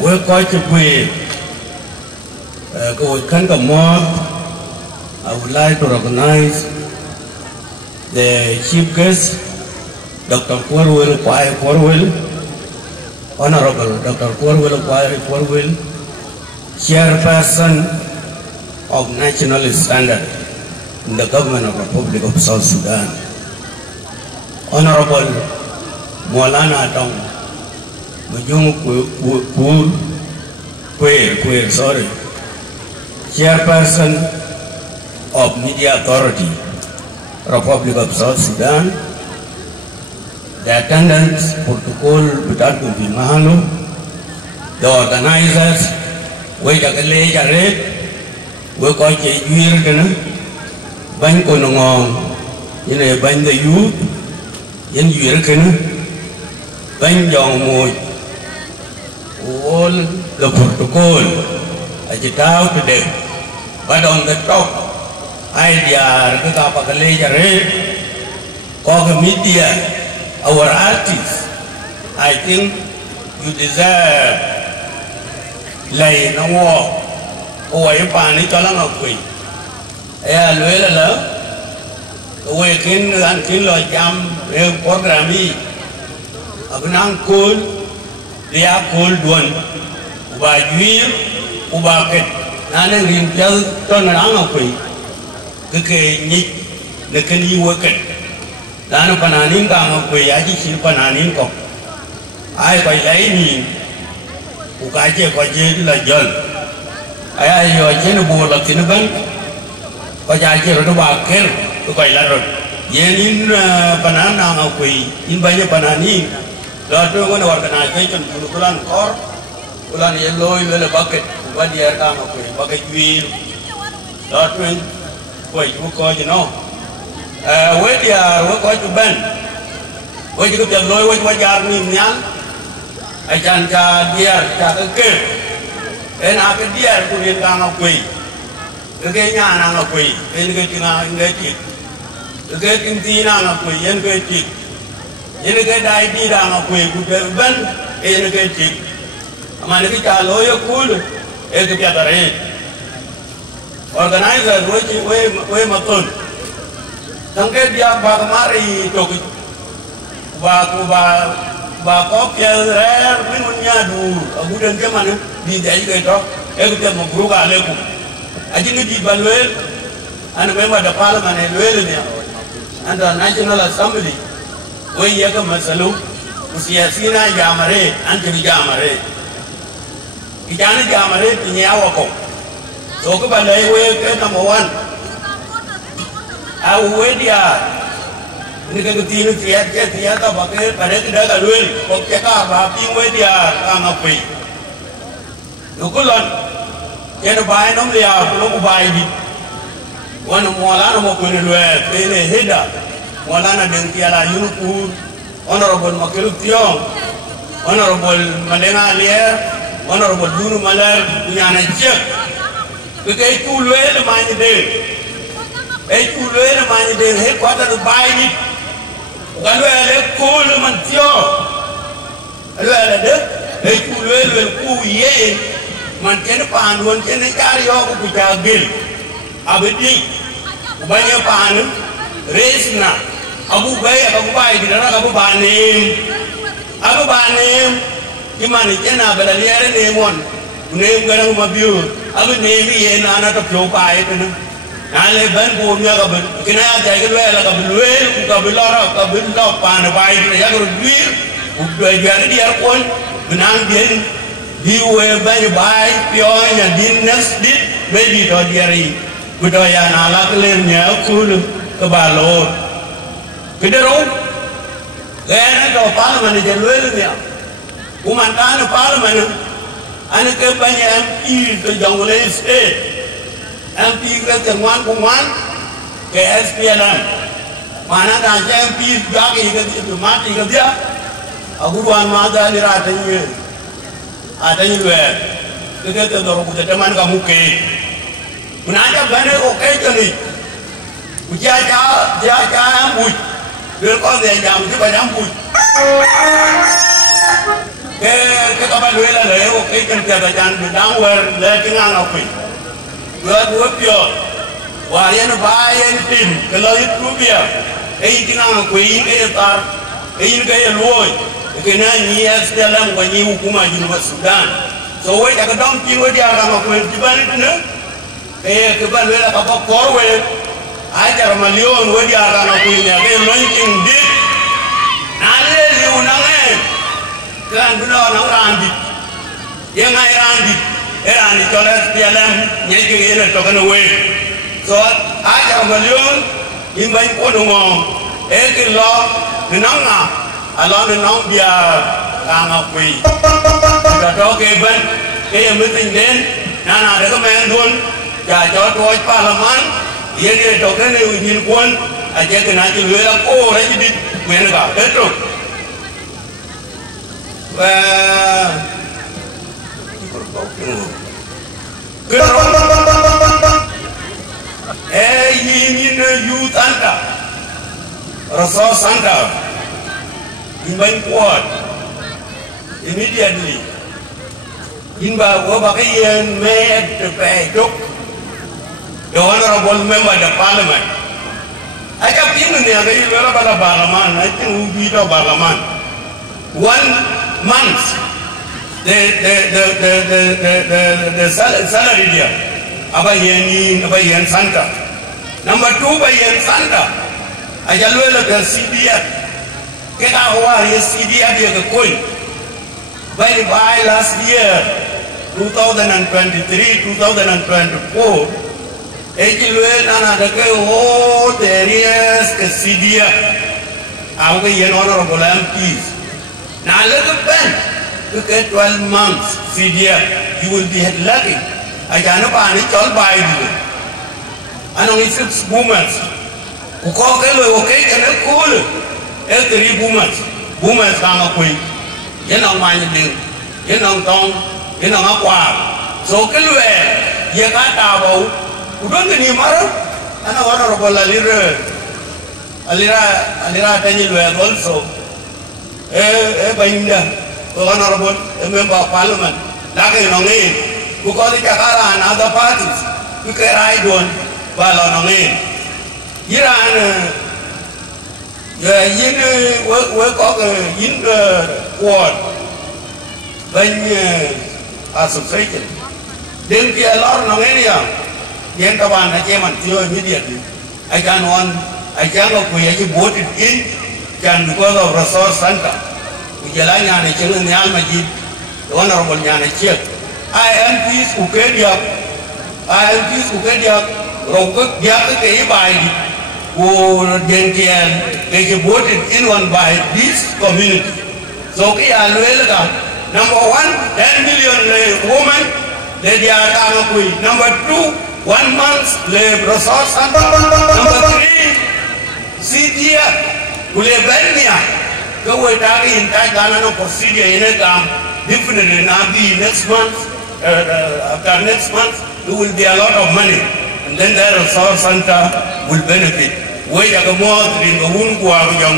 we coi chụp về câu khán cầm mót. I would like to recognize the chief guest, Dr. Korwil Kwai Korwil, Honorable Dr. Korwil Kwai Korwil, Chairperson of National Standard in the Government of the Republic of South Sudan, Honorable Maulana Tong Mujung Queer, Chairperson of Media Authority, Republic of South Sudan, the attendants, protocol, Butatu Bimahalo, the organizers, we take a later rate, we call it Yirgana, Bank Onong, in a band the youth, in Yirgana, Bank Young Moy, all the protocol, I get out today, but on the top, idea ke apa kali jare kau media our artists I think you deserve lai na wo o ai pa ni cho lang ngui ya lue la o ai kin an kin lo jam e program ni abnang kul dia kul duan uba juir uba ket nanang rin jal to na ngui ke nyik de ken yi woket dan pananin ka ngoi ya ji sin pananin ko ai ko lai ni u ka je ko je la jol ai yo je no bo la kin ban ko ja je ro ba ker ko la ro yenin panana ngoi in ba je panani la to ko na war kana ke chon kulan kor kulan ye loy le bucket ba dia ka ngoi bucket wi la to quay chú coi cho nó với dia với coi chú bên với chú tiền lôi với gia đình nhá ai chăn cha dia cha cái kia cái nào cái dia của điền càng ngọc quỳ cái nhà nào ngọc quỳ cái tiếng anh cái chị cái tiếng ti nào ngọc quỳ cái chị những cái đại đi nào ngọc quỳ của cái bên cái chị mà cái cha lôi cái cùi cái kia ta đấy organizer we matun tangke dia ba kemari to ba kopya rare minun nyadu agudan ke mana di dai ke to kita mabruka alaikum ajini di balwel ana member da parliament elwel ne anda national assembly we yaga masalu siyasina jamare anti jamare kijana jamare tinya wako so cái bạn đây cái number one, quê dia, ini cái tin tiệt tao bảo cái bạn đấy cái đó là luôn, có cái cả bà tin quê dia càng ngọc phi, nó có lần, cái nó bài nó dia, nó có bài đi, quan mua lá nó một quyền luôn, cái này hết đã, mua lá là đừng kia là những cu, honorable Makilu Tiong, honorable Malenga Lier, honorable Dunu Maler, punya anak cek. Cái chú lưới là mai như thế, cái chú lưới là mai như thế, hết quá ta được bài đi, cái lưới là cô là mình tiêu, cái lưới là đất, cái chú lưới là cô ye, mình cái nó phản luôn cái nó cari ho của chúng ta gil, abadi, bao nhiêu phản, race na, abu bay đi đó abu banem, nhưng mà cái nào bây giờ này này mon, nem garang mabiu. Abu nemi ye nana to flow ka ai tena nale ban ko nya ka ban kina ya jai ke la ka bulwel ka bilora ka billo pan bai ya ko wir u be jar dia kon benang bien di we ban bai pyo nya din nas dit be di do diari kudo ya na la ke ler nya ku ka ba lo kidero ga na to parliament je lwel nya u man ta na parliament anh cái bây giờ MP từ dòng lên state MP cái ngoan của ngoan cái SPLM mà nó đang cho MP giá cái từ mát thì cái gì aku bukan mata ni ada ni về cái từ đó cũng teman kamu ke menanya banyak oke jadi ujaja ambut dia kau dia jam tu banyak ambut ke kapan wela leo ke kan tiada jan bedang wer le kingang api gua pio wayan bayan tim kalau itu rubia kingang api ini tar ini gaya luoi kena nias dalam banyi hukum Junub Sudan so we jaga dong kilo dia orang api dibalik ne keban wela kapok korwe ajar malion we dia orang api ni ke launching dit nale liunange kan benar orang randi yang ai randi colet pialam nyai ini tokan we so ajar malion imbai kodongo ke lo nenanga ala nenang dia kang api kita toke ban yang penting den nana ada kemendun ya cho tôi parlimen ye ne to kan ne wi kon a je kana ji le la ko re ji men ga petro ini ne yu tanta rasa santa imban kuat immediately imba go bakayen med de pedok the honorable member of the parliament. I kept in the parliament. I think we beat the parliament. 1 month, the salary there. Abayen Santa. Number 2, Bayen Santa. I tell you the CDF. Get our CDF the coin. By last year, 2023, 2024. Ekiluel nana deke oh terias ke sidia, aku yang honorable MPs. Now look at Ben, look at 12 months sidia, you will be lucky. I can't find it all by you. I know it's 6 boomers. Who call them okay and cool. 3 boomers come up with. You know my thing, you know Tom, you know Aqua. So Kiluel, you got about. Udon ni maro, ana honorable alira tanyi lwe also. Bayinda, honorable member of parliament. Lagi nongin, bukali Jakarta and other parties. Bukai rai don, balo nongin. Iran, ya ini kok ini ward, banyak association. Dan dia lor nongin ya. Yang kawan aja mantiu immediately. I can go voted in can because of resource center. Ujalannya ane cengen nyal majid, honorable nyane cek. IMPs ukedia, rokok dia ke ibai di, dentian ke voted in one by this community. So kia luelga. Number 1, 10 million women, they are tangapui. Number 2. 1 month le resource center. Number 3, CDA ule benia. Kau tadi intai gana no procedure ini kam definitely nabi next month. After next month, there will be a lot of money, and then the resource center will benefit. Wait a more than the one who are young.